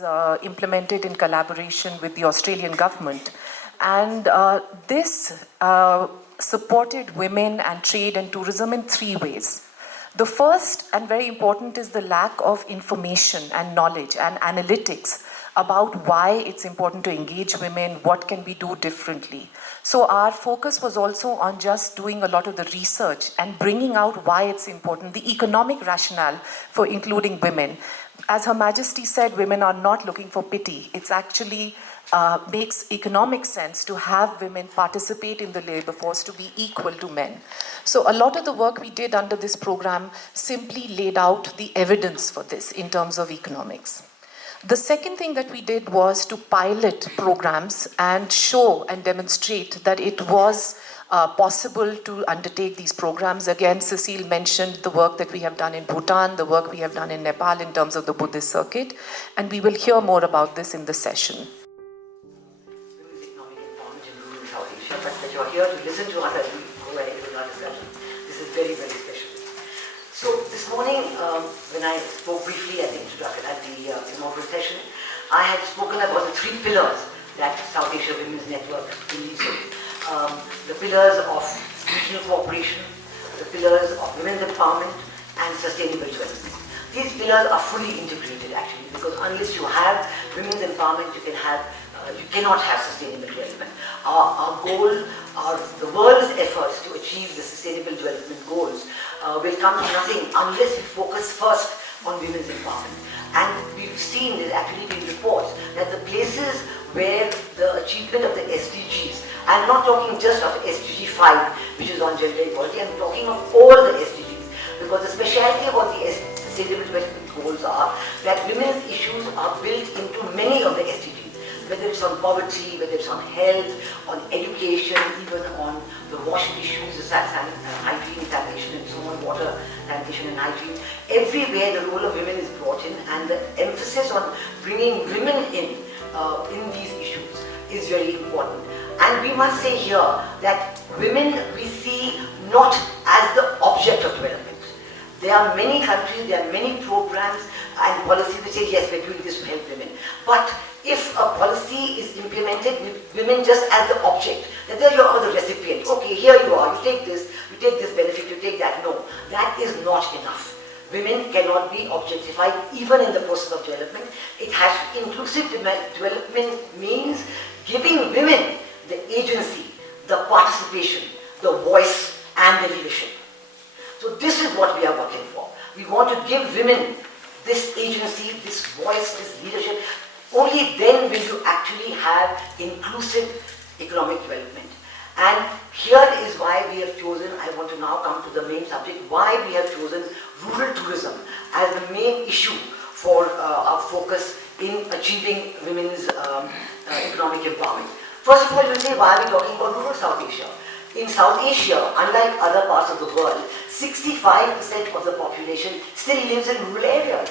was implemented in collaboration with the Australian government. And this supported women and trade and tourism in three ways. The first and very important is the lack of information and knowledge and analytics about why it's important to engage women, what can we do differently. So our focus was also on just doing a lot of the research and bringing out why it's important, the economic rationale for including women. As Her Majesty said, women are not looking for pity. It's actually makes economic sense to have women participate in the labor force to be equal to men. So a lot of the work we did under this program simply laid out the evidence for this in terms of economics. The second thing that we did was to pilot programs and show and demonstrate that it was possible to undertake these programs. Again, Cecile mentioned the work that we have done in Bhutan, the work we have done in Nepal in terms of the Buddhist circuit, and we will hear more about this in the session. But that you're here to listen to us as we go ahead with our discussion. This is very, very special. So this morning, when I spoke briefly at the introduction, at the inaugural session, I had spoken about the three pillars that South Asia Women's Network believes in. The pillars of regional cooperation, the pillars of women's empowerment, and sustainable development. These pillars are fully integrated actually, because unless you have women's empowerment, you cannot have sustainable development. Our goal, the world's efforts to achieve the sustainable development goals will come to nothing unless we focus first on women's empowerment. And we've seen, there's actually been reports that the places where the achievement of the SDGs, I'm not talking just of SDG 5, which is on gender equality, I'm talking of all the SDGs, because the speciality of what the sustainable development goals are that women's issues are built into many of the SDGs. Whether it's on poverty, whether it's on health, on education, even on the washing issues, the hygiene, sanitation, and so on, water, sanitation and hygiene. Everywhere the role of women is brought in, and the emphasis on bringing women in these issues is very important. And we must say here that women we see not as the object of development. There are many countries, there are many programs and policies which say, yes, we're doing this to help women. But if a policy is implemented with women just as the object, that there you are the recipient, okay, here you are, you take this benefit, you take that. No, that is not enough. Women cannot be objectified even in the process of development. It has inclusive development means giving women the agency, the participation, the voice and the leadership. So this is what we are working for. We want to give women this agency, this voice, this leadership. Only then will you actually have inclusive economic development. And here is why we have chosen, I want to now come to the main subject, why we have chosen rural tourism as the main issue for our focus in achieving women's economic empowerment. First of all, we'll say why are we talking about rural South Asia. In South Asia, unlike other parts of the world, 65% of the population still lives in rural areas.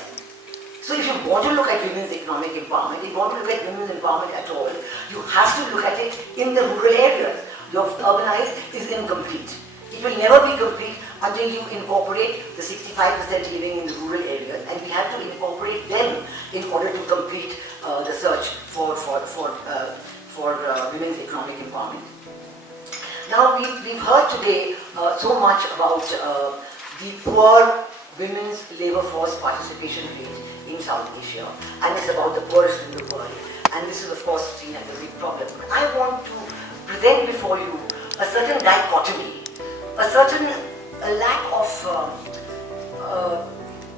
So if you want to look at women's economic empowerment, if you want to look at women's empowerment at all, you have to look at it in the rural areas. Your urbanized is incomplete. It will never be complete until you incorporate the 65% living in the rural areas, and we have to incorporate them in order to complete the search for women's economic empowerment. Now we've heard today so much about the poor women's labor force participation rate in South Asia, and it's about the poorest in the world, and this is of course seen as a big problem. I want to present before you a certain dichotomy, a certain lack of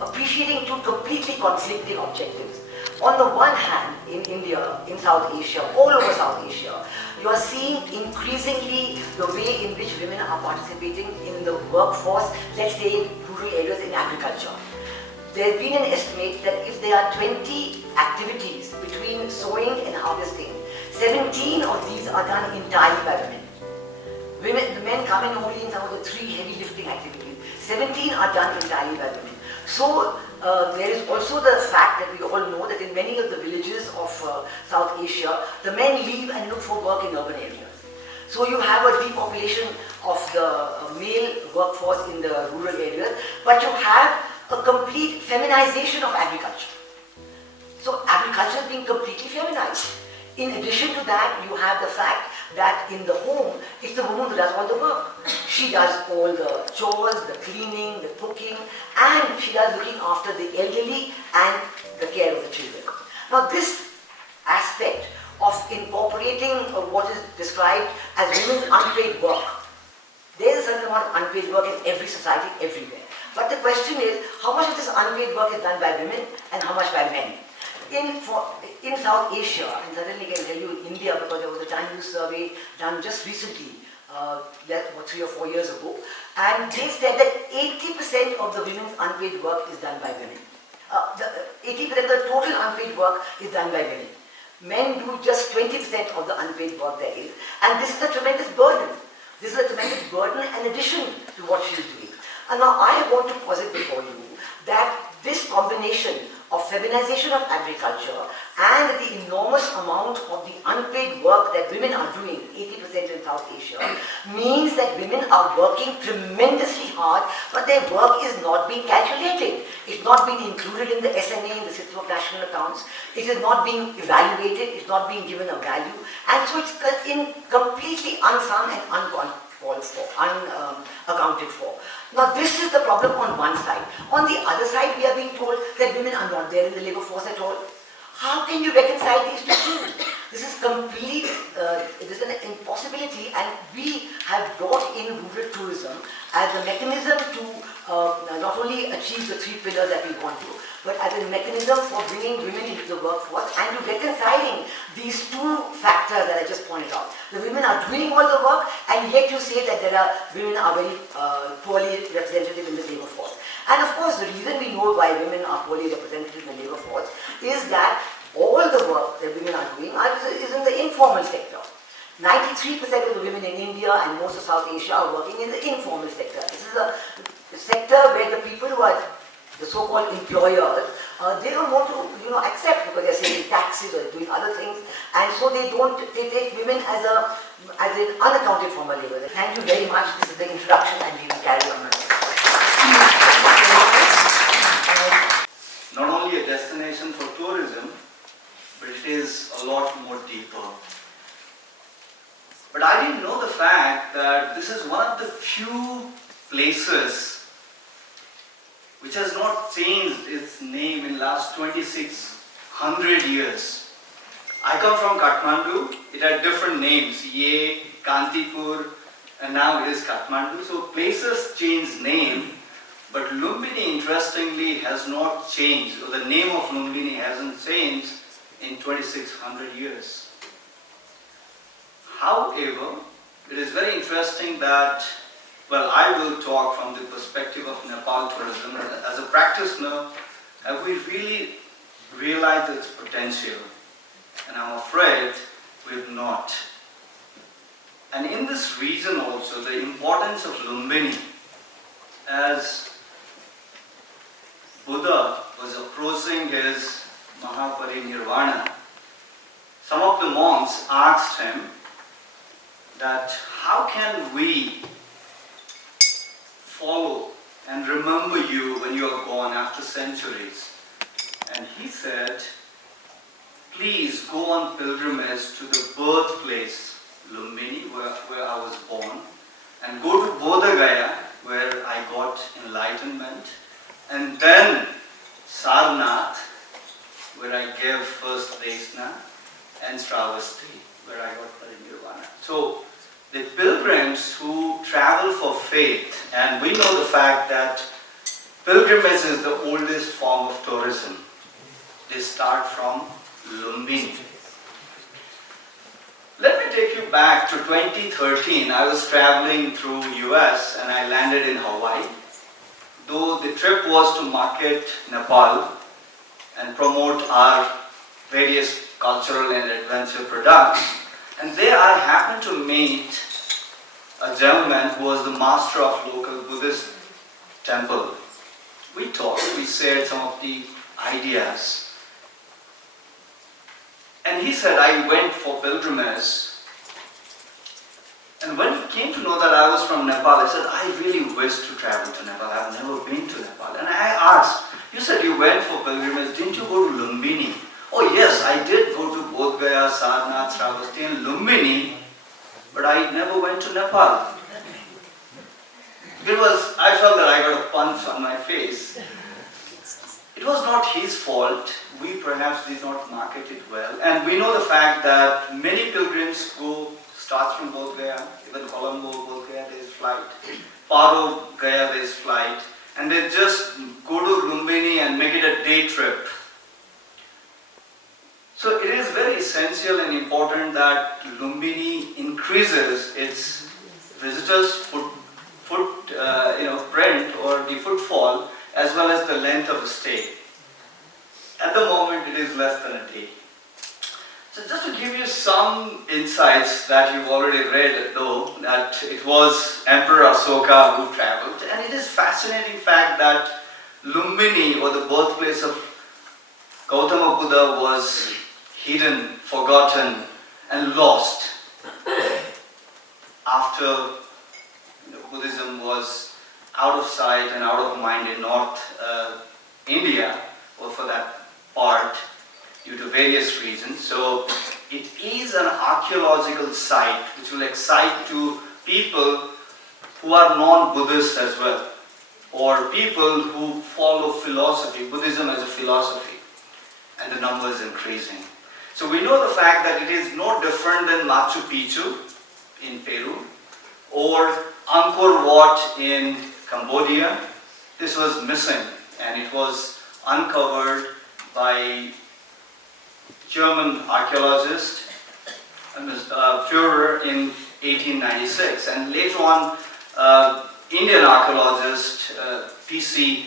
appreciating two completely conflicting objectives. On the one hand, in India, in South Asia, all over South Asia, you are seeing increasingly the way in which women are participating in the workforce, let's say in rural areas in agriculture. There's been an estimate that if there are 20 activities between sowing and harvesting, 17 of these are done entirely by women. The men come in only in some of the 3 heavy lifting activities. 17 are done entirely by women. So there is also the fact that we all know that in many of the villages of South Asia, the men leave and look for work in urban areas. So you have a depopulation of the male workforce in the rural areas, but you have a complete feminization of agriculture. So agriculture is being completely feminized. In addition to that, you have the fact that in the home, it's the woman who does all the work. She does all the chores, the cleaning, the cooking, and she does looking after the elderly and the care of the children. Now this aspect of incorporating what is described as women's unpaid work, there is a certain amount of unpaid work in every society, everywhere. But the question is, how much of this unpaid work is done by women and how much by men? In South Asia, and certainly I can tell you in India, because there was a Time Use survey done just recently, about 3 or 4 years ago, and they said that 80% of the women's unpaid work is done by women. 80% of the total unpaid work is done by women. Men do just 20% of the unpaid work there is, and this is a tremendous burden. This is a tremendous burden in addition to what she is doing. And now I want to posit before you that this combination of feminization of agriculture and the enormous amount of the unpaid work that women are doing, 80% in South Asia, means that women are working tremendously hard, but their work is not being calculated. It's not being included in the SNA, in the System of National Accounts. It is not being evaluated. It's not being given a value. And so it's completely unsung and unaccounted for. Now this is the problem on one side. On the other side, we are being told that women are not there in the labor force at all. How can you reconcile these two things? This is complete, it is an impossibility, and we have brought in rural tourism as a mechanism to not only achieve the 3 pillars that we want to, but as a mechanism for bringing women into the workforce and to reconciling these two factors that I just pointed out. The women are doing all the work, and yet you say that women are very poorly represented in the labor force. And of course, the reason we know why women are poorly represented in the labor force is that all the work that women are doing is in the informal sector. 93% of the women in India and most of South Asia are working in the informal sector. This is a sector where the people who are the so-called employers, they don't want to accept, because they're saving taxes or doing other things, and so they take women as an unaccounted form of labor. Thank you very much. This is the introduction, and we will carry on. Not only a destination for tourism, but it is a lot more deeper. But I didn't know the fact that this is one of the few places which has not changed its name in last 2600 years. I come from Kathmandu. It had different names, Ye, Kantipur, and now it is Kathmandu. So places change name, but Lumbini, interestingly, has not changed, or the name of Lumbini hasn't changed in 2600 years. However, it is very interesting that, well, I will talk from the perspective of Nepal tourism. As a practitioner, have we really realized its potential? And I'm afraid we have not. And in this region also, the importance of Lumbini, as Buddha was approaching his Mahaparinirvana, some of the monks asked him that how can we follow and remember you when you are gone after centuries? And he said, please go on pilgrimage to the birthplace Lumbini, where I was born, and go to Bodh Gaya, where I got enlightenment, and then Sarnath, where I gave first Desna, and Sravasti, where I got Parinirvana. So the pilgrims who travel for faith, and we know the fact that pilgrimage is the oldest form of tourism. They start from Lumbini. Let me take you back to 2013. I was traveling through US and I landed in Hawaii. Though the trip was to market Nepal and promote our various cultural and adventure products, and there I happened to meet a gentleman who was the master of local Buddhist temple. We talked, we shared some of the ideas. And he said, I went for pilgrimage. And when he came to know that I was from Nepal, I said, I really wish to travel to Nepal. I've never been to Nepal. And I asked, you said you went for pilgrimage, didn't you go to Lumbini? Oh yes, I did go to Bodh Gaya, Sarnath, Shravasti and Lumbini, but I never went to Nepal. I felt that I got a punch on my face. It was not his fault. We perhaps did not market it well. And we know the fact that many pilgrims starts from Bodh Gaya, even Colombo, Bodh Gaya, there is flight. Paro, Gaya, there is flight. And they just go to Lumbini and make it a day trip. So it is very essential and important that Lumbini increases its visitors' print or the footfall as well as the length of the stay. At the moment, it is less than a day. So just to give you some insights that you've already read, though, that it was Emperor Asoka who traveled, and it is fascinating fact that Lumbini, or the birthplace of Gautama Buddha, was hidden, forgotten, and lost after Buddhism was out of sight and out of mind in North India, or for that part, due to various reasons. So it is an archaeological site which will excite to people who are non-Buddhist as well, or people who follow philosophy, Buddhism as a philosophy, and the number is increasing. So we know the fact that it is no different than Machu Picchu in Peru or Angkor Wat in Cambodia. This was missing and it was uncovered by German archaeologist Führer in 1896, and later on Indian archaeologist P.C.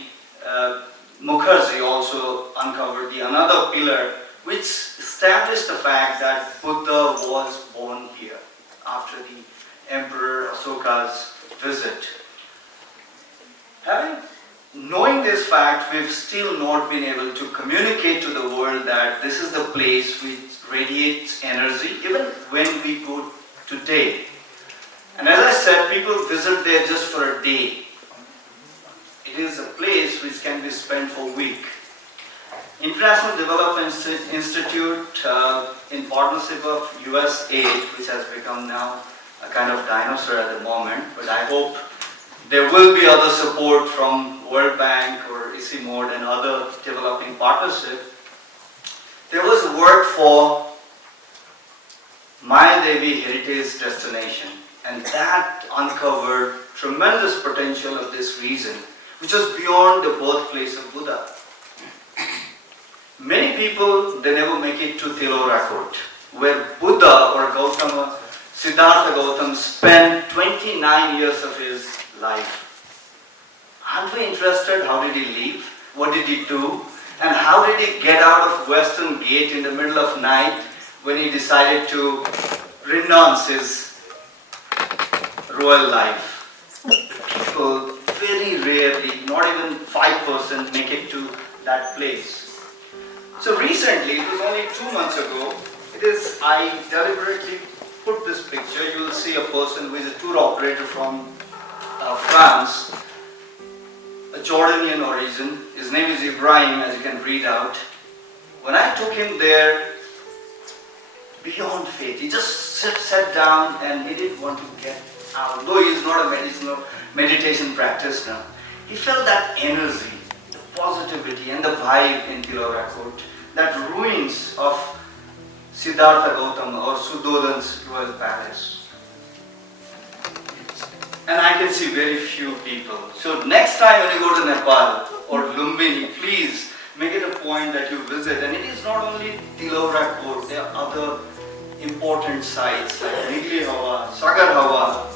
Mukherjee also uncovered another pillar which established the fact that Buddha was born here after the Emperor Asoka's visit. Knowing this fact, we've still not been able to communicate to the world that this is the place which radiates energy, even when we go today. And as I said, people visit there just for a day. It is a place which can be spent for a week. International Development Institute, in partnership of USAID, which has become now a kind of dinosaur at the moment, but I hope there will be other support from World Bank or ICIMOD and other developing partnerships. There was work for Maya Devi Heritage Destination, and that uncovered tremendous potential of this region, which was beyond the birthplace of Buddha. Many people, they never make it to Tilorakot, where Buddha or Gautama, Siddhartha Gautama spent 29 years of his life. Aren't we interested? How did he live? What did he do? And how did he get out of Western Gate in the middle of night when he decided to renounce his royal life? People very rarely, not even 5%, make it to that place. So recently, it was only 2 months ago, I deliberately put this picture. You will see a person who is a tour operator from France, a Jordanian origin. His name is Ibrahim, as you can read out. When I took him there, beyond faith, he just sat down and he didn't want to get out. Though he is not a meditation practitioner, he felt that energy, the positivity and the vibe in Tilorakot, that ruins of Siddhartha Gautama or Suddhodhan's royal palace. And I can see very few people. So next time when you go to Nepal or Lumbini, please make it a point that you visit. And it is not only Tilorakot, there are other important sites like Nigli Hawa, Sagar Hawa.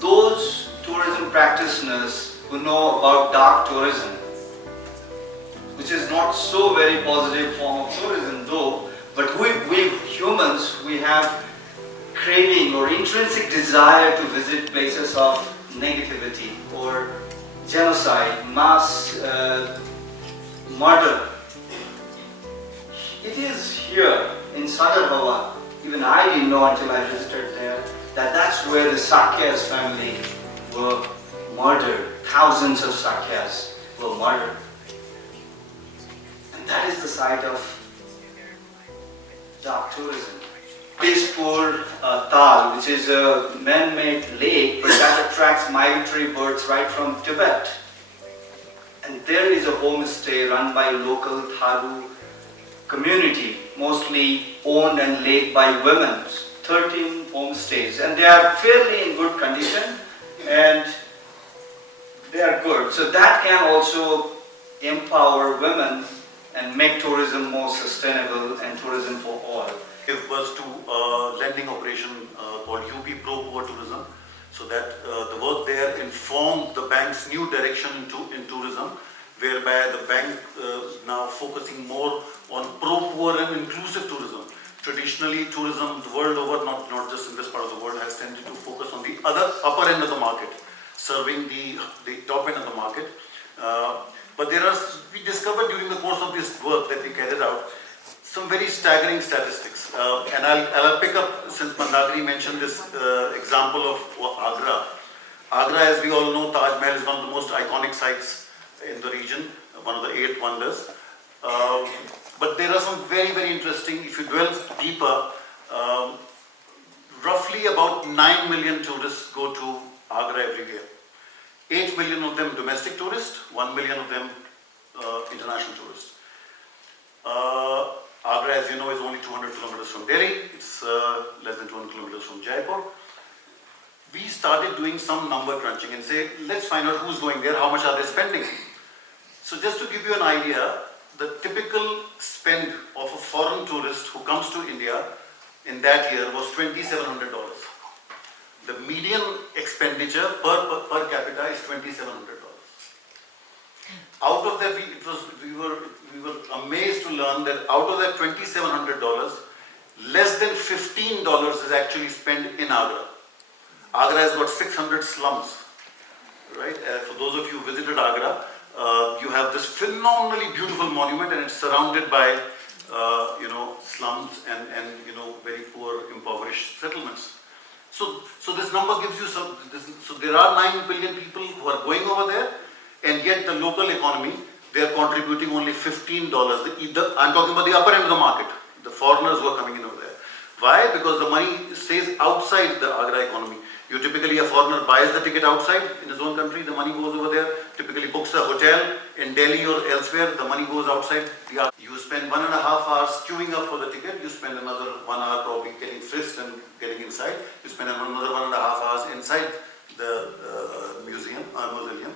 Those tourism practitioners who know about dark tourism, which is not so very positive form of tourism though, but we humans, we have craving or intrinsic desire to visit places of negativity or genocide, mass murder. It is here in Sagar Hawa, even I didn't know until I visited there, that's where the Sakyas family were murdered. Thousands of Sakyas were murdered. And that is the site of dark tourism. Peaceful Tal, which is a man-made lake, but that attracts migratory birds right from Tibet. And there is a homestay run by a local Tharu community, mostly owned and led by women. 13 homestays, and they are fairly in good condition, and they are good. So that can also empower women and make tourism more sustainable and tourism for all. Give birth to a lending operation called UP Pro Poor Tourism, so that the work there informed the bank's new direction in tourism, whereby the bank now focusing more on pro-poor and inclusive tourism. Traditionally, tourism the world over, not just in this part of the world, has tended to focus on the upper end of the market, serving the top end of the market. But we discovered during the course of this work that we carried out some very staggering statistics. And I'll pick up, since Mandakari mentioned this example of Agra. Agra, as we all know, Taj Mahal is one of the most iconic sites in the region, one of the 8 wonders. But there are some very, very interesting, if you dwell deeper, roughly about 9 million tourists go to Agra every year. 8 million of them domestic tourists, 1 million of them international tourists. Agra, as you know, is only 200 kilometers from Delhi. It's less than 200 kilometers from Jaipur. We started doing some number crunching and say, let's find out who's going there, how much are they spending. So just to give you an idea, the typical spend of a foreign tourist who comes to India in that year was $2,700. The median expenditure per capita is $2,700. Out of that, we were amazed to learn that out of that $2,700, less than $15 is actually spent in Agra. Agra has got 600 slums, right? For those of you who visited Agra, you have this phenomenally beautiful monument, and it's surrounded by, slums and very poor, impoverished settlements. So this number gives you some. So there are 9 billion people who are going over there, and yet the local economy, they are contributing only $15. I'm talking about the upper end of the market, the foreigners who are coming in over there. Why? Because the money stays outside the Agra economy. Typically, a foreigner buys the ticket outside in his own country, the money goes over there, typically books a hotel in Delhi or elsewhere, the money goes outside. You spend 1.5 hours queuing up for the ticket, you spend another 1 hour probably getting frisked and getting inside, you spend another 1.5 hours inside the mausoleum.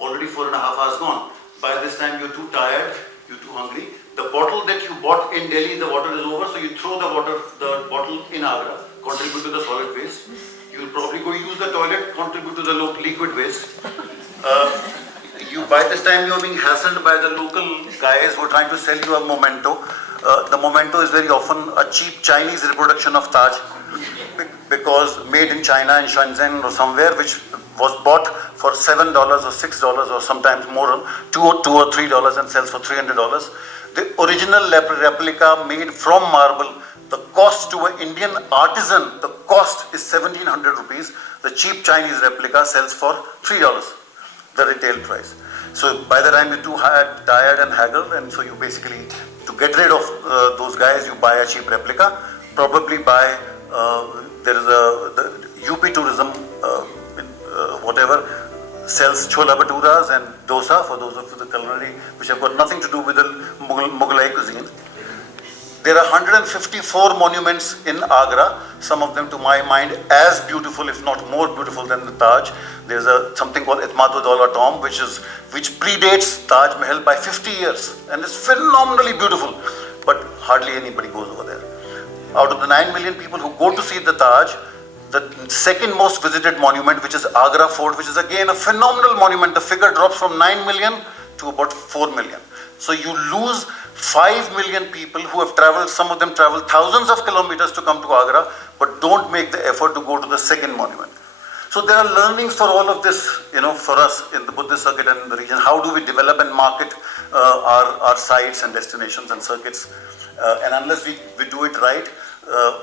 Already 4.5 hours gone. By this time you're too tired, you're too hungry. The bottle that you bought in Delhi, the water is over, so you throw the bottle in Agra, contribute to the solid waste. You'll probably go use the toilet, contribute to the liquid waste. By this time you're being hassled by the local guys who are trying to sell you a memento. The memento is very often a cheap Chinese reproduction of Taj, because made in China, in Shenzhen or somewhere, which was bought for $7 or $6 or sometimes more, $2 or $3 and sells for $300. The original replica made from marble, the cost to an Indian artisan, the cost is 1,700 rupees. The cheap Chinese replica sells for $3, the retail price. So by the time you're too tired and haggled, and so you basically, to get rid of those guys, you buy a cheap replica. Probably buy, there is the UP tourism, whatever, sells chola bhaturas and dosa, for those of you the culinary, which have got nothing to do with the Mughlai cuisine. There are 154 monuments in Agra, some of them to my mind as beautiful, if not more beautiful than the Taj. There's something called Etmat-ud-Daula tomb, which predates Taj Mahal by 50 years, and it's phenomenally beautiful, but hardly anybody goes over there. Out of the 9 million people who go to see the Taj, the second most visited monument, which is Agra Fort, which is again a phenomenal monument, the figure drops from 9 million to about 4 million. So you lose 5 million people who have traveled, some of them travel thousands of kilometers to come to Agra, but don't make the effort to go to the second monument. So there are learnings for all of this, for us in the Buddhist circuit and in the region. How do we develop and market our sites and destinations and circuits? And unless we do it right,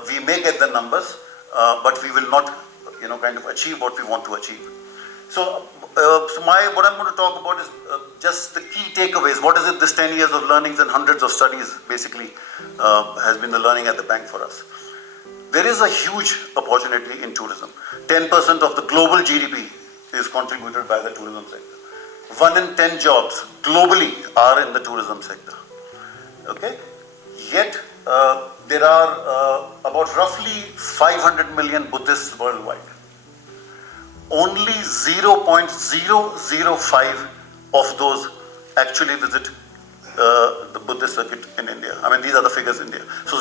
we may get the numbers, but we will not, kind of achieve what we want to achieve. So, what I'm going to talk about is just just the key takeaways. What is it? This 10 years of learnings and hundreds of studies basically has been the learning at the bank for us. There is a huge opportunity in tourism. 10% of the global GDP is contributed by the tourism sector. 1 in 10 jobs globally are in the tourism sector. Okay? Yet there are about roughly 500 million Buddhists worldwide. Only 0.005 of those actually visit the Buddhist circuit in India. I mean, these are the figures in India. So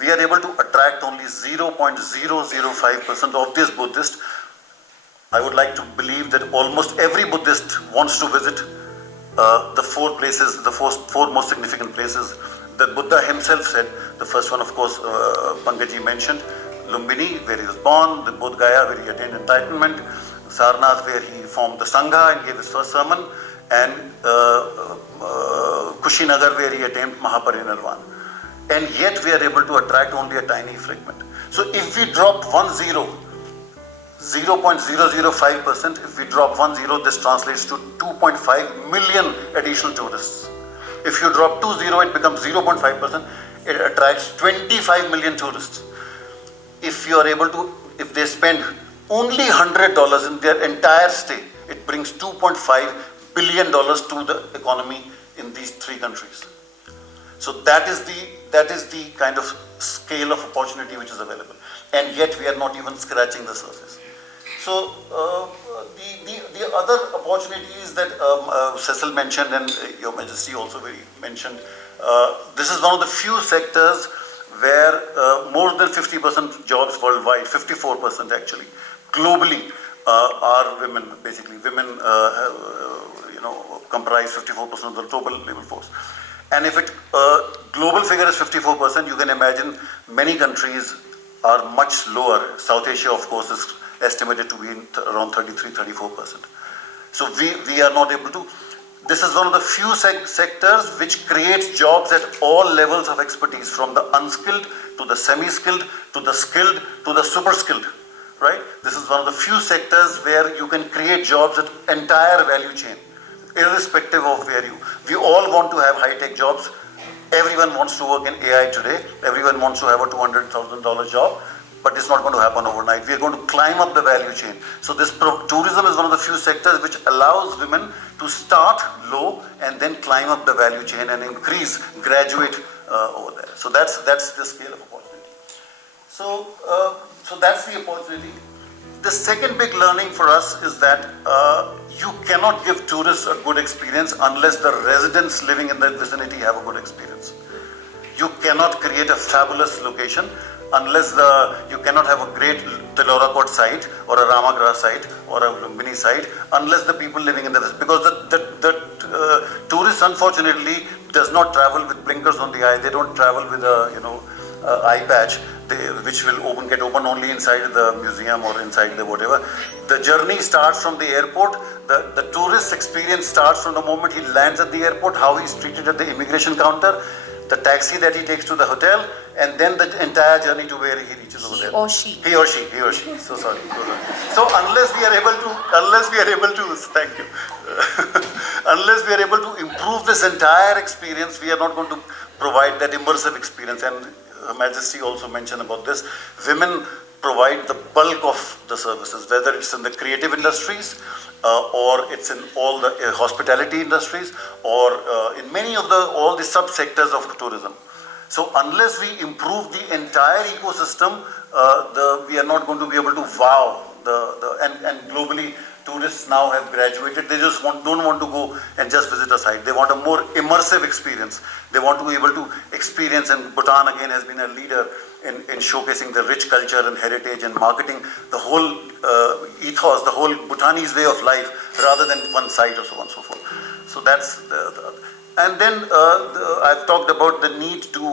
we are able to attract only 0.005% of these Buddhists. I would like to believe that almost every Buddhist wants to visit the 4 places, the four most significant places that Buddha himself said. The first one, of course, Pankaji mentioned, Lumbini, where he was born, the Bodh Gaya, where he attained enlightenment, Sarnath, where he formed the Sangha and gave his first sermon, and Kushinagar, where he attained Mahaparinirvana. And yet we are able to attract only a tiny fragment. So if we drop 0.005%, if we drop 10, this translates to 2.5 million additional tourists. If you drop 20, it becomes 0.5%, it attracts 25 million tourists. If you are able to, if they spend only $100 in their entire stay, it brings $2.5 billion to the economy in these 3 countries. So that is the kind of scale of opportunity which is available. And yet we are not even scratching the surface. So the other opportunities that Cecil mentioned and Your Majesty also mentioned, this is one of the few sectors where more than 50% jobs worldwide, 54% actually, globally are women. Basically, women comprise 54% of the global labor force. And if global figure is 54%, you can imagine many countries are much lower. South Asia, of course, is estimated to be around 33-34%. So we are not able to. This is one of the few sectors which creates jobs at all levels of expertise, from the unskilled to the semi-skilled to the skilled to the super skilled, right? This is one of the few sectors where you can create jobs at entire value chain, irrespective of where we all want to have high-tech jobs. Everyone wants to work in AI today. Everyone wants to have a $200,000 job, but it's not going to happen overnight. We are going to climb up the value chain. So tourism is one of the few sectors which allows women to start low and then climb up the value chain and graduate over there. So that's the scale of opportunity. So that's the opportunity. The second big learning for us is that you cannot give tourists a good experience unless the residents living in the vicinity have a good experience. You cannot create a fabulous location unless you cannot have a great Telora Kot site or a Ramagra site or a Lumbini site unless the people living in the vicinity, because the tourist unfortunately does not travel with blinkers on the eye. They don't travel with a eye patch, which will get open only inside the museum or inside the whatever. The journey starts from the airport. The tourist experience starts from the moment he lands at the airport, how he's treated at the immigration counter, the taxi that he takes to the hotel, and then the entire journey to where he reaches over there. He or she. So sorry. So unless we are able to, thank you. Unless we are able to improve this entire experience, we are not going to provide that immersive experience. And Her Majesty also mentioned about this. Women provide the bulk of the services, whether it's in the creative industries or it's in all the hospitality industries or in many of all the subsectors of tourism. So unless we improve the entire ecosystem, we are not going to be able to wow and globally tourists now have graduated. They just don't want to go and just visit a site. They want a more immersive experience. They want to be able to experience, and Bhutan again has been a leader in showcasing the rich culture and heritage and marketing the whole ethos, the whole Bhutanese way of life, rather than one site or so on and so forth. So that's and then I've talked about the need to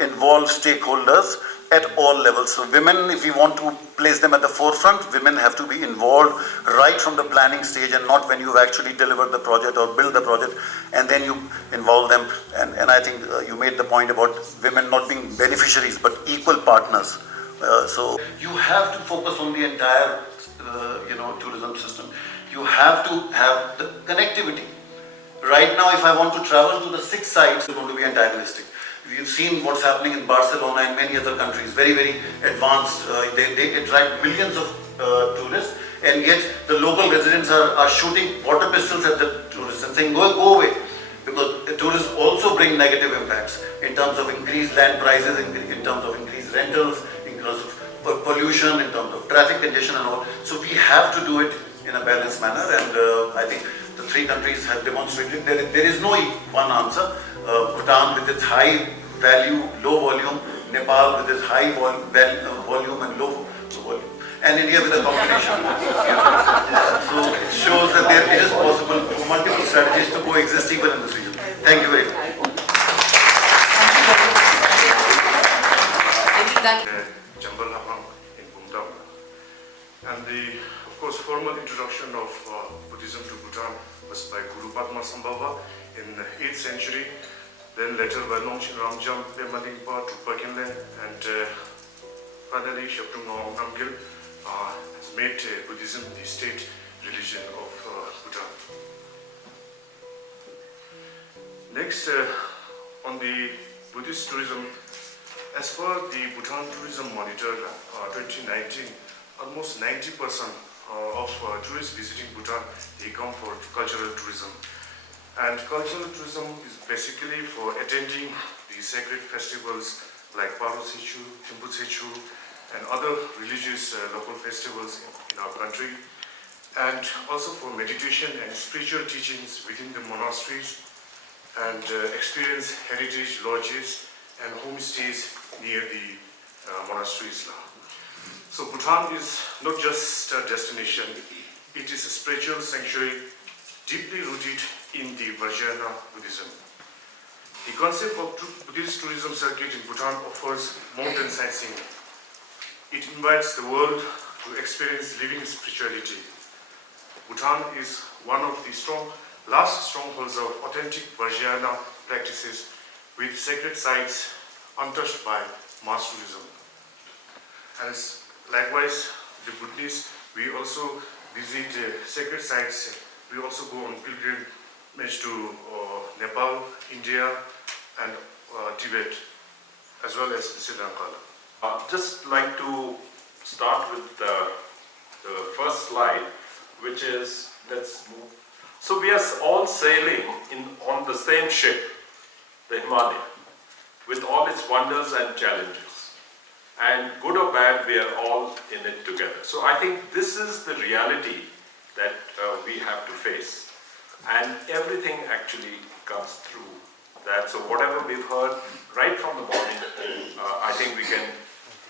involve stakeholders at all levels. So women, if we want to place them at the forefront, women have to be involved right from the planning stage and not when you've actually delivered the project or built the project and then you involve them. And I think you made the point about women not being beneficiaries but equal partners. So you have to focus on the entire tourism system. You have to have the connectivity. Right now, if I want to travel to the 6 sites, it's going to be antagonistic. We've seen what's happening in Barcelona and many other countries, very, very advanced. They attract millions of tourists, and yet the local residents are shooting water pistols at the tourists and saying, go away. Because tourists also bring negative impacts in terms of increased land prices, in terms of increased rentals, in terms of pollution, in terms of traffic congestion and all. So we have to do it in a balanced manner, and I think the 3 countries have demonstrated there is no one answer. Bhutan with its high value, low volume, Nepal with its high volume and low volume, and India with a combination. So it shows that it is possible for multiple strategies to coexist even in this region. Thank you very much. In Bhutan. And of course, formal introduction of Buddhism to Bhutan was by Guru Padma Sambhava in the 8th century, then later by Longshin Ramjam, Pemadingpa, Trungpa Khinle, and finally Shabdung Ngawang Namgil has made Buddhism the state religion of Bhutan. Next, on the Buddhist tourism, as per the Bhutan Tourism Monitor 2019, almost 90% of tourists visiting Bhutan, they come for cultural tourism. And cultural tourism is basically for attending the sacred festivals like Paro Sechu, Thimphu Sechu, and other religious local festivals in our country, and also for meditation and spiritual teachings within the monasteries, and experience heritage lodges and homestays near the monasteries. So Bhutan is not just a destination, it is a spiritual sanctuary deeply rooted in the Vajrayana Buddhism. The concept of Buddhist tourism circuit in Bhutan offers mountain sightseeing. It invites the world to experience living spirituality. Bhutan is one of the last strongholds of authentic Vajrayana practices, with sacred sites untouched by mass tourism. And likewise, the Buddhists, we also visit sacred sites. We also go on pilgrimage to Nepal, India, and Tibet, as well as Sri Lanka. Just like to start with the first slide, which is, let's move. So we are all sailing on the same ship, the Himalaya, with all its wonders and challenges. And good or bad, we are all in it together. So I think this is the reality that we have to face. And everything actually comes through that. So whatever we've heard right from the morning, I think we can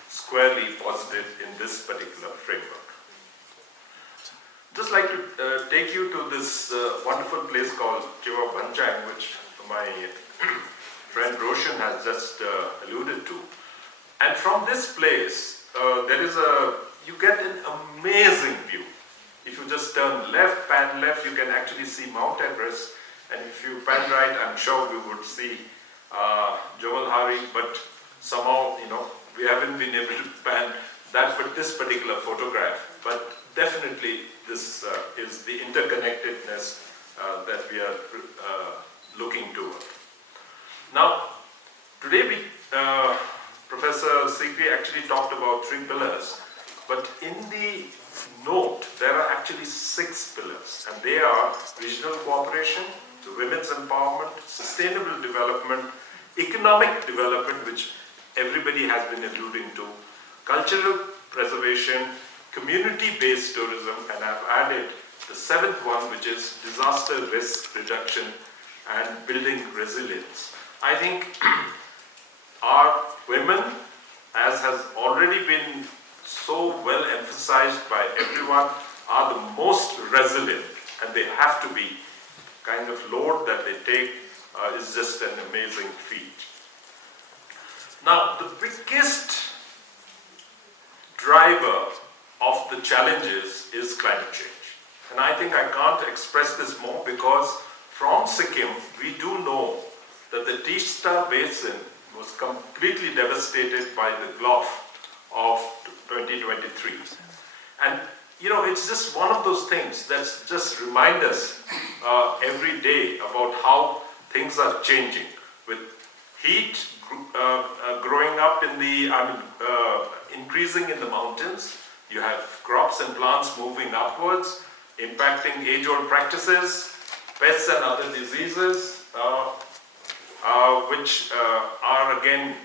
squarely posit it in this particular framework. Just like to take you to this wonderful place called Chiwa Banchang, which my friend Roshan has just alluded to. And from this place, you get an amazing view. If you just turn left, pan left, you can actually see Mount Everest. And if you pan right, I'm sure we would see Jabal Hari, but somehow, we haven't been able to pan this particular photograph. But definitely, this is the interconnectedness that we are looking toward. Now, today Professor Sikri actually talked about 3 pillars, but in the note, there are actually 6 pillars, and they are regional cooperation, the women's empowerment, sustainable development, economic development, which everybody has been alluding to, cultural preservation, community-based tourism, and I've added the 7th one, which is disaster risk reduction and building resilience. I think our women, as has already been so well emphasized by everyone, are the most resilient, and they have to be. Kind of load that they take is just an amazing feat. Now, the biggest driver of the challenges is climate change. And I think I can't express this more because from Sikkim, we do know that the Teesta Basin was completely devastated by the Gulf of 2023. And it's just one of those things that's just remind us every day about how things are changing. With heat growing up in increasing in the mountains, you have crops and plants moving upwards, impacting age-old practices, pests and other diseases, which are again,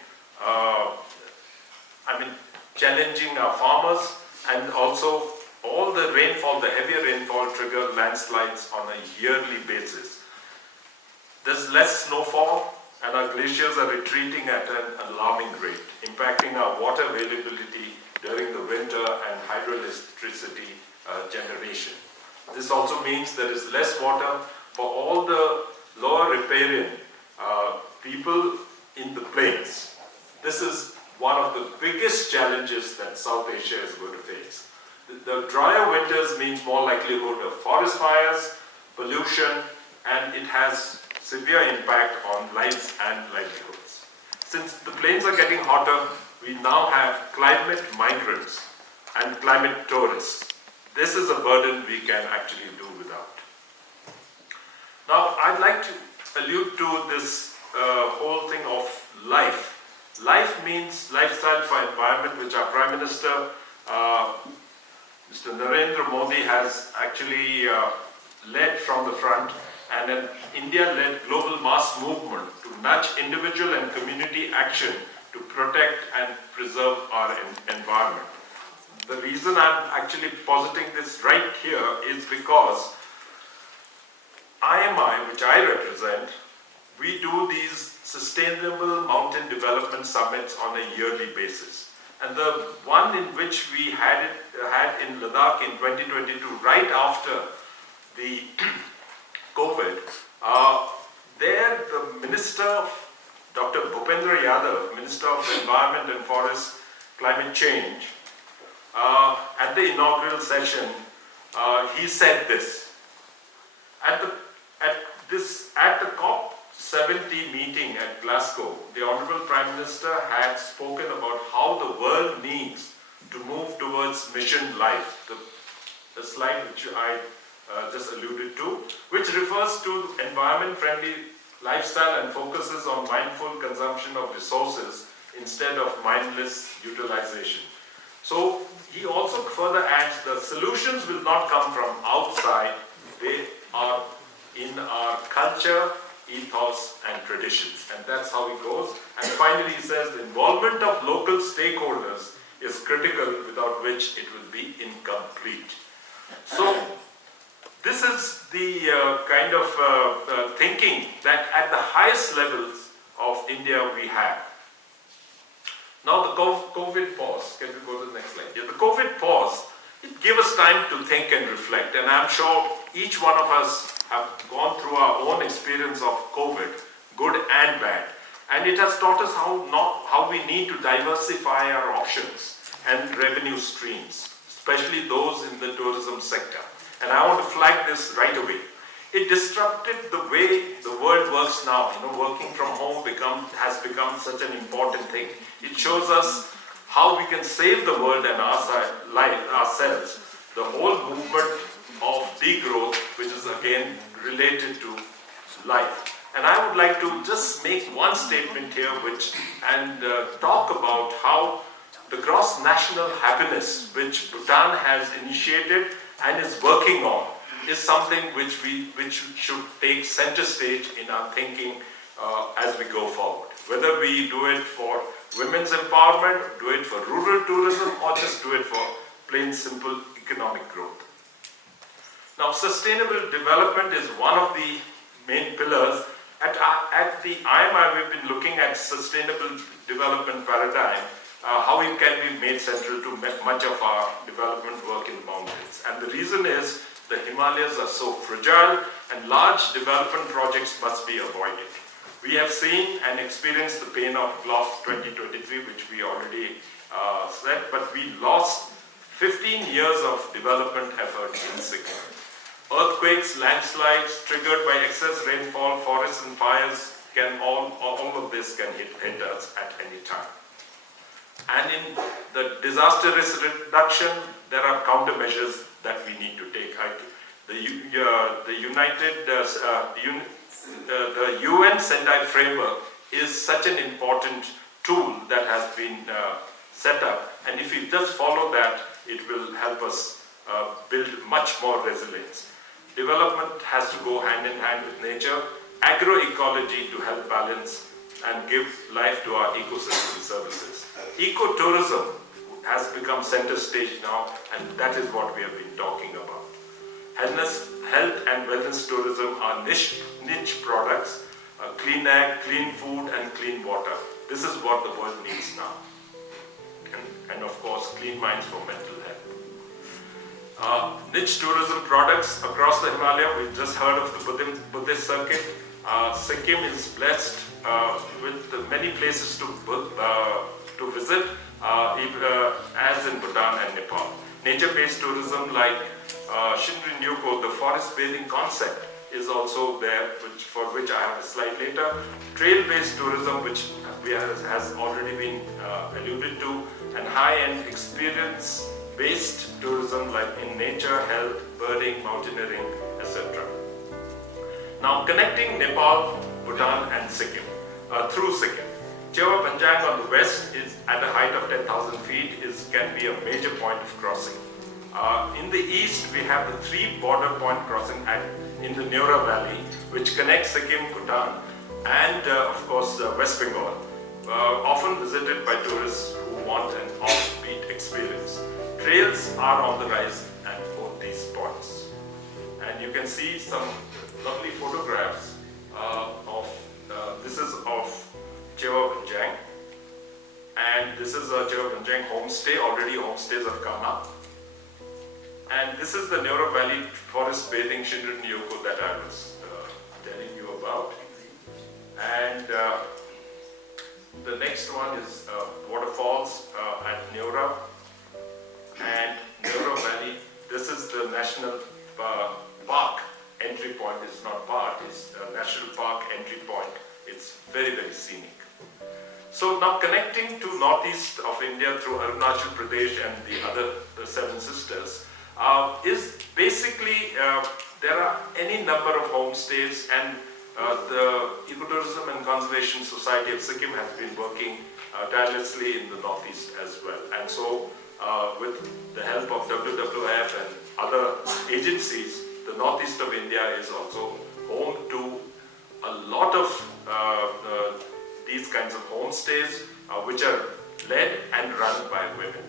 challenging our farmers, and also all the rainfall, the heavier rainfall trigger landslides on a yearly basis. There's less snowfall and our glaciers are retreating at an alarming rate, impacting our water availability during the winter and hydroelectricity generation. This also means there is less water for all the lower riparian people in the plains. This is one of the biggest challenges that South Asia is going to face. The drier winters means more likelihood of forest fires, pollution, and it has severe impact on lives and livelihoods. Since the plains are getting hotter, we now have climate migrants and climate tourists. This is a burden we can actually do without. Now, I'd like to allude to this whole thing of life. Life means lifestyle for environment, which our Prime Minister, Mr. Narendra Modi, has actually led from the front, and an India-led global mass movement to nudge individual and community action to protect and preserve our environment. The reason I'm actually positing this right here is because IMI, which I represent, we do these sustainable mountain development summits on a yearly basis. And the one in which we had in Ladakh in 2022, right after the COVID, there the Minister, Dr. Bhupendra Yadav, Minister of Environment and Forest Climate Change, at the inaugural session, he said this. At the COP70 meeting at Glasgow, the Honourable Prime Minister had spoken about how the world needs to move towards mission life. The slide which I just alluded to, which refers to environment-friendly lifestyle and focuses on mindful consumption of resources instead of mindless utilization. So he also further adds the solutions will not come from outside, they are in our culture, ethos and traditions, and that's how it goes. And finally he says the involvement of local stakeholders is critical, without which it will be incomplete. So this is the kind of thinking that at the highest levels of India we have. Now the COVID pause, can we go to the next slide? Yeah, the COVID pause, it gave us time to think and reflect, and I'm sure each one of us have gone through our own experience of COVID, good and bad. And it has taught us how we need to diversify our options and revenue streams, especially those in the tourism sector. And I want to flag this right away. It disrupted the way the world works now. Working from home has become such an important thing. It shows us how we can save the world and ourselves. The whole movement of degrowth, which is again related to life. And I would like to just make one statement here and talk about how the gross national happiness which Bhutan has initiated and is working on is something which should take center stage in our thinking as we go forward. Whether we do it for women's empowerment, do it for rural tourism, or just do it for plain simple economic growth. Now, sustainable development is one of the main pillars. At the IMI, we've been looking at sustainable development paradigm, how it can be made central to much of our development work in the mountains. And the reason is the Himalayas are so fragile and large development projects must be avoided. We have seen and experienced the pain of loss 2023, which we already said, but we lost 15 years of development effort in Sikkim. Earthquakes, landslides triggered by excess rainfall, forests and fires, all of this can hit us at any time. And in the disaster risk reduction, there are countermeasures that we need to take. The UN Sendai framework is such an important tool that has been set up, and if we just follow that, it will help us build much more resilience. Development has to go hand in hand with nature, agroecology to help balance and give life to our ecosystem services. Ecotourism has become center stage now, and that is what we have been talking about. Health and wellness tourism are niche products, clean air, clean food and clean water. This is what the world needs now. And of course, clean minds for mental health. Niche tourism products across the Himalaya. We just heard of the Buddhist circuit. Sikkim is blessed with many places to visit, as in Bhutan and Nepal. Nature-based tourism like Shinrin Yuko, the forest bathing concept, is also there, for which I have a slide later. Trail-based tourism, which has already been alluded to, and high-end experience-based tourism like in nature, health, birding, mountaineering, etc. Now, connecting Nepal, Bhutan and Sikkim through Sikkim. Chewa Panjang on the west is at a height of 10,000 feet can be a major point of crossing. In the east, we have the 3 border point crossing in the Neora Valley, which connects Sikkim, Bhutan, and of course West Bengal, often visited by tourists who want an offbeat experience. Trails are on the rise at both these points. And you can see some lovely photographs this is of Chewa Panjang, and this is a Chewa Panjang homestay. Already homestays have come up. And this is the Neora Valley forest bathing Shinrin Yoko that I was telling you about. And the next one is waterfalls at Neora. And Neora Valley, this is the national park entry point. It's not park, it's a national park entry point. It's very, very scenic. So now connecting to northeast of India through Arunachal Pradesh and the 7 sisters, is basically, there are any number of homestays, and the Ecotourism and Conservation Society of Sikkim has been working tirelessly in the northeast as well. And so with the help of WWF and other agencies, the northeast of India is also home to a lot of these kinds of homestays which are led and run by women.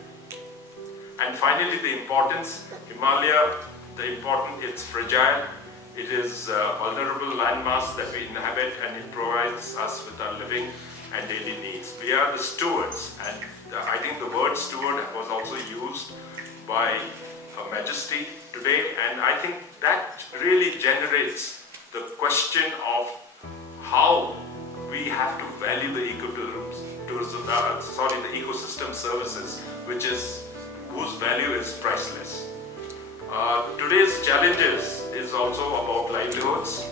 And finally, the importance, Himalaya, it's fragile, it is a vulnerable landmass that we inhabit, and it provides us with our living and daily needs. We are the stewards, and I think the word steward was also used by Her Majesty today, and I think that really generates the question of how we have to value the the ecosystem services, whose value is priceless. Today's challenges is also about livelihoods,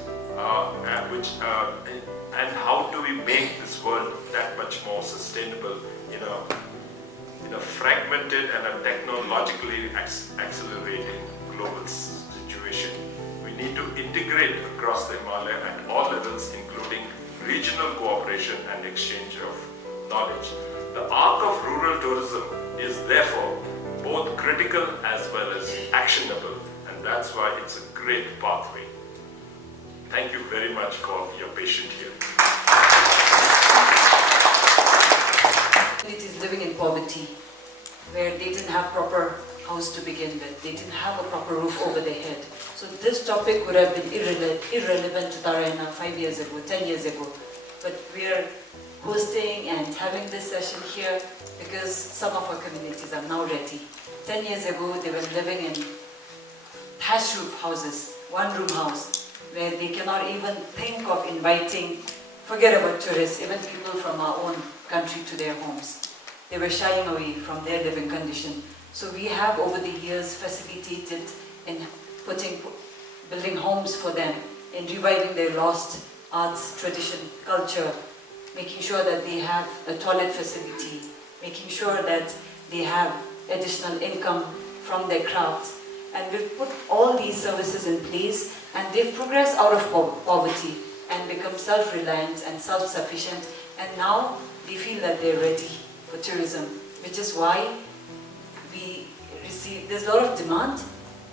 and how do we make this world that much more sustainable in a fragmented and a technologically accelerating global situation. We need to integrate across the Himalaya at all levels, including regional cooperation and exchange of knowledge. The arc of rural tourism is therefore both critical as well as actionable, and that's why it's a great pathway. Thank you very much for your patience here. Communities living in poverty, where they didn't have proper house to begin with, they didn't have a proper roof over their head. So this topic would have been irrelevant to Tarayana 5 years ago, 10 years ago. But we are hosting and having this session here because some of our communities are now ready. 10 years ago, they were living in thatch roof houses, one-room house, where they cannot even think of inviting, forget about tourists, even people from our own country to their homes. They were shying away from their living condition. So we have over the years facilitated in building homes for them, in reviving their lost arts, tradition, culture, making sure that they have a toilet facility, making sure that they have additional income from their crafts, and we've put all these services in place, and they've progressed out of poverty and become self-reliant and self-sufficient, and now they feel that they're ready for tourism, which is why there's a lot of demand,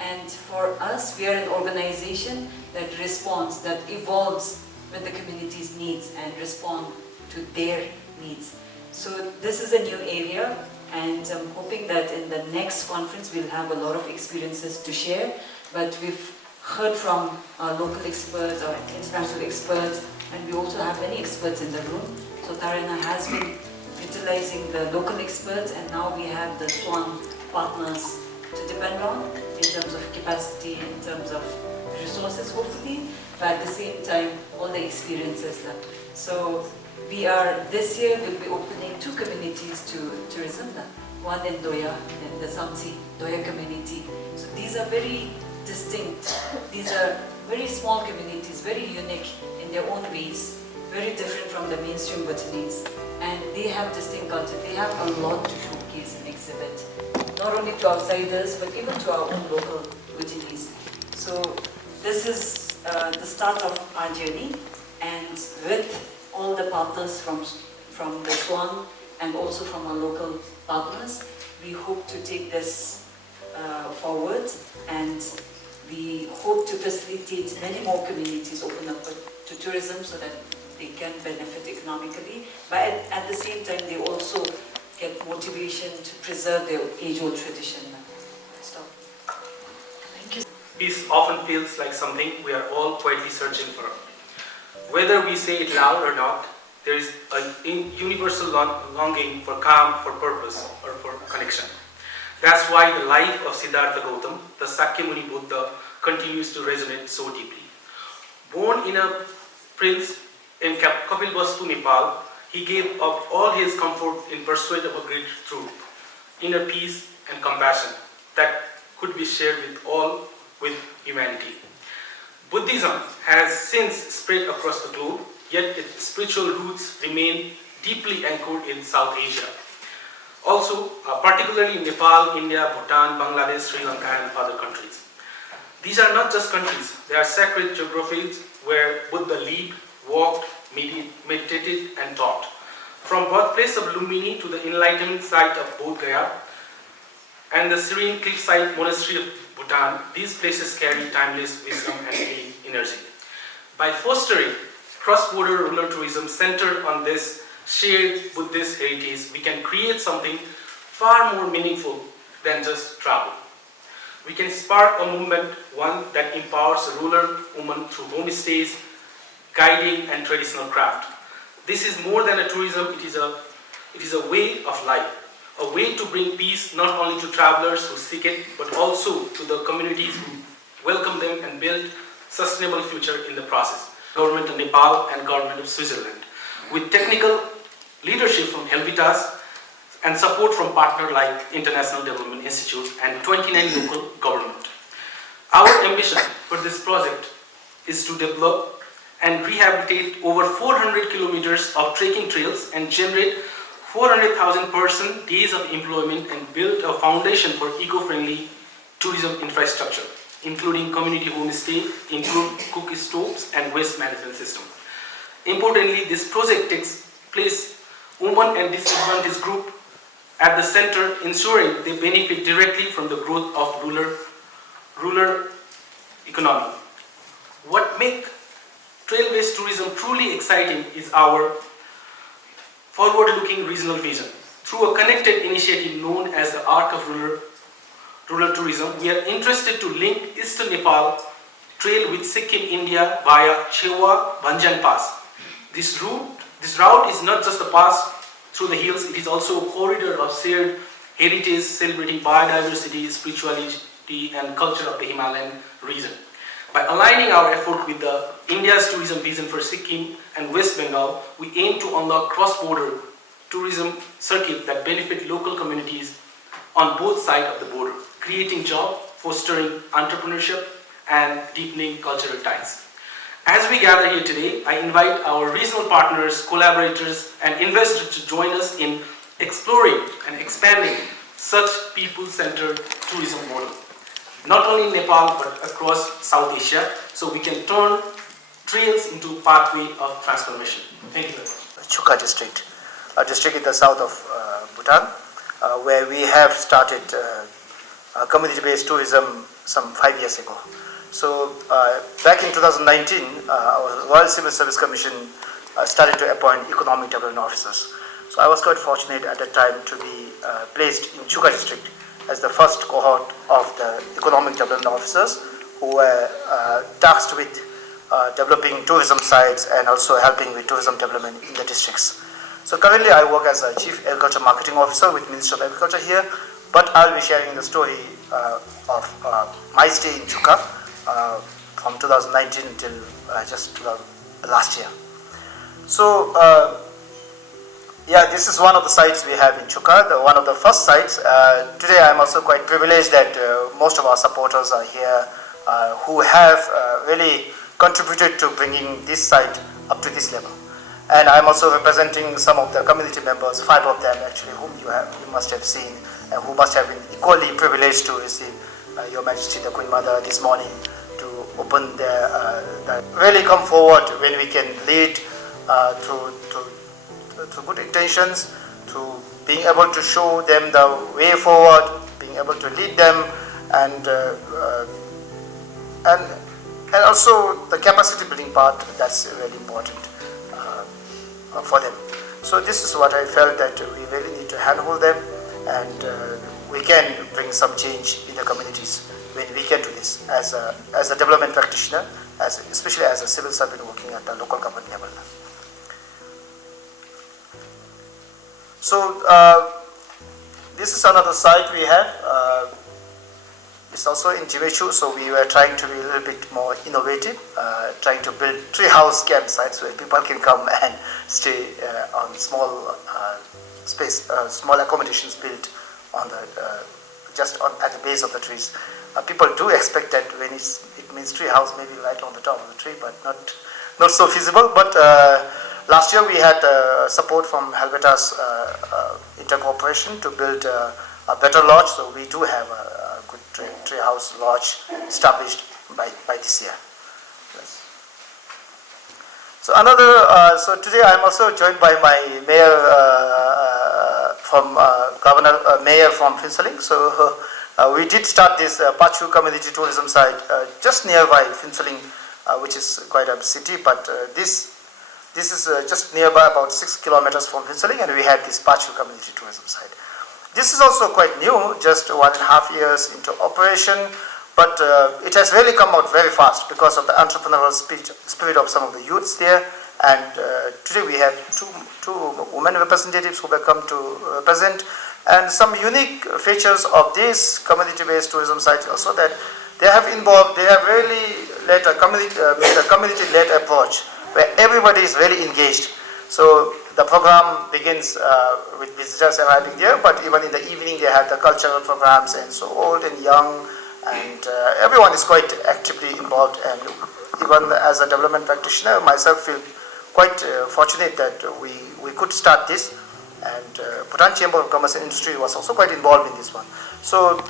and for us, we are an organization that responds, that evolves with the community's needs and respond to their needs. So this is a new area, and I'm hoping that in the next conference we'll have a lot of experiences to share, but we've heard from our local experts, our international experts, and we also have many experts in the room. So Tarayana has been utilizing the local experts, and now we have the SWAN partners to depend on in terms of capacity, in terms of resources hopefully, but at the same time all the experiences left. So this year we'll be opening 2 communities to tourism, one in Doya and the Samsi Doya community. So these are very distinct, these are very small communities, very unique in their own ways, very different from the mainstream Bhutanese, and they have distinct culture. They have a lot to showcase and exhibit, not only to outsiders but even to our own local Bhutanese. So this is the start of our journey, and with all the partners from the SWAN and also from our local partners, we hope to take this forward, and we hope to facilitate many more communities open up to tourism so that they can benefit economically, but at the same time they also get motivation to preserve their age-old tradition. Stop. Thank you. Peace often feels like something we are all quietly searching for. Whether we say it loud or not, there is a universal longing for calm, for purpose, or for connection. That's why the life of Siddhartha Gautam, the Sakyamuni Buddha, continues to resonate so deeply. Born in a prince in Kapilvastu, Nepal, he gave up all his comfort in pursuit of a great truth, inner peace and compassion that could be shared with humanity. Buddhism has since spread across the globe, yet its spiritual roots remain deeply anchored in South Asia. Also, particularly in Nepal, India, Bhutan, Bangladesh, Sri Lanka, and other countries. These are not just countries, they are sacred geographies where Buddha lived, walked, meditated, and taught. From birthplace of Lumbini to the enlightenment site of Bodh Gaya and the serene cliffside monastery of Bhutan, these places carry timeless wisdom and healing energy. By fostering cross-border rural tourism centered on this shared Buddhist heritage, we can create something far more meaningful than just travel. We can spark a movement, one that empowers rural women through homestays, guiding, and traditional craft. This is more than a tourism, it is a way of life. A way to bring peace not only to travelers who seek it, but also to the communities who welcome them and build sustainable future in the process. Government of Nepal and Government of Switzerland, with technical leadership from Helvetas and support from partners like International Development Institute and 29 local government. Our ambition for this project is to develop and rehabilitate over 400 kilometers of trekking trails and generate 400,000 person days of employment and build a foundation for eco-friendly tourism infrastructure, including community homestay, include cook stoves and waste management system. Importantly, this project takes place women and disadvantaged group at the center, ensuring they benefit directly from the growth of rural economy. What makes trail-based tourism truly exciting is our forward-looking regional vision. Through a connected initiative known as the Arc of Rural Tourism, we are interested to link Eastern Nepal trail with Sikkim, India via Chewa Bhanjan Pass. This route is not just a pass through the hills, it is also a corridor of shared heritage celebrating biodiversity, spirituality, and culture of the Himalayan region. By aligning our effort with the India's tourism vision for Sikkim and West Bengal, we aim to unlock cross-border tourism circuit that benefit local communities on both sides of the border, creating jobs, fostering entrepreneurship, and deepening cultural ties. As we gather here today, I invite our regional partners, collaborators, and investors to join us in exploring and expanding such people-centered tourism model. not only in Nepal but across South Asia, so we can turn trails into pathway of transformation. Thank you very much. Chukha district, a district in the south of Bhutan, where we have started community-based tourism some 5 years ago. So back in 2019, our Royal Civil Service Commission started to appoint economic development officers. So I was quite fortunate at that time to be placed in Chukha district as the first cohort of the economic development officers who were tasked with developing tourism sites and also helping with tourism development in the districts. So currently I work as a Chief Agriculture Marketing Officer with Ministry of Agriculture here, but I'll be sharing the story of my stay in Chukha from 2019 until just last year. So yeah, this is one of the sites we have in Chukha, one of the first sites. Today I'm also quite privileged that most of our supporters are here who have really contributed to bringing this site up to this level. And I'm also representing some of the community members, 5 of them actually, whom you must have seen and who must have been equally privileged to receive Your Majesty the Queen Mother this morning to open really come forward when we can lead to good intentions, to being able to show them the way forward, being able to lead them, and also the capacity building part, that's really important for them. So this is what I felt that we really need to handhold them, and we can bring some change in the communities when we can do this as a development practitioner, especially as a civil servant working at the local government level. So this is another site we have. It's also in Jimechu, so we were trying to be a little bit more innovative, trying to build treehouse campsites where people can come and stay on small small accommodations built on at the base of the trees. People do expect that when it means treehouse, maybe right on the top of the tree, but not so feasible. But last year we had support from Helveta's intercorporation to build a better lodge, so we do have a good treehouse lodge established by this year. Yes. So so today I'm also joined by my mayor mayor from Phinsaling. So we did start this Pachu community tourism site just nearby Phinsaling, which is quite a city, but this is just nearby, about 6 kilometers from Phinsaling, and we had this Pachu community tourism site. This is also quite new, just 1.5 years into operation, but it has really come out very fast because of the entrepreneurial spirit of some of the youths there. And today we have two women representatives who have come to represent. And some unique features of this community-based tourism site also that they have really made a community-led approach where everybody is really engaged. So the program begins with visitors arriving there, but even in the evening they have the cultural programs, and so old and young, and everyone is quite actively involved. And even as a development practitioner, myself feel quite fortunate that we could start this, and Bhutan Chamber of Commerce and Industry was also quite involved in this one. So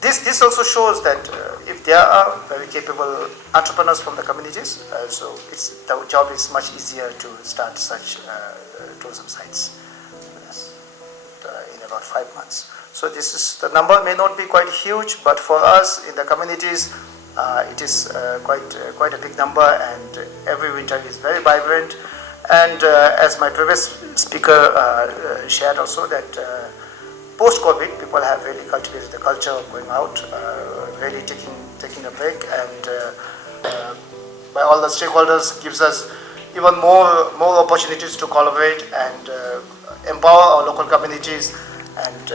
this also shows that if there are very capable entrepreneurs from the communities, so the job is much easier to start such tourism sites in about 5 months. So the number may not be quite huge, but for us in the communities, it is quite a big number, and every winter is very vibrant. And as my previous speaker shared also, that post-COVID, people have really cultivated the culture of going out, really taking a break, and by all the stakeholders gives us even more opportunities to collaborate and empower our local communities. And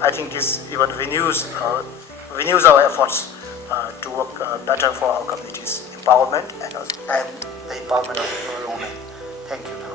I think this even renews our efforts to work better for our communities' empowerment and the empowerment of rural women. Thank you.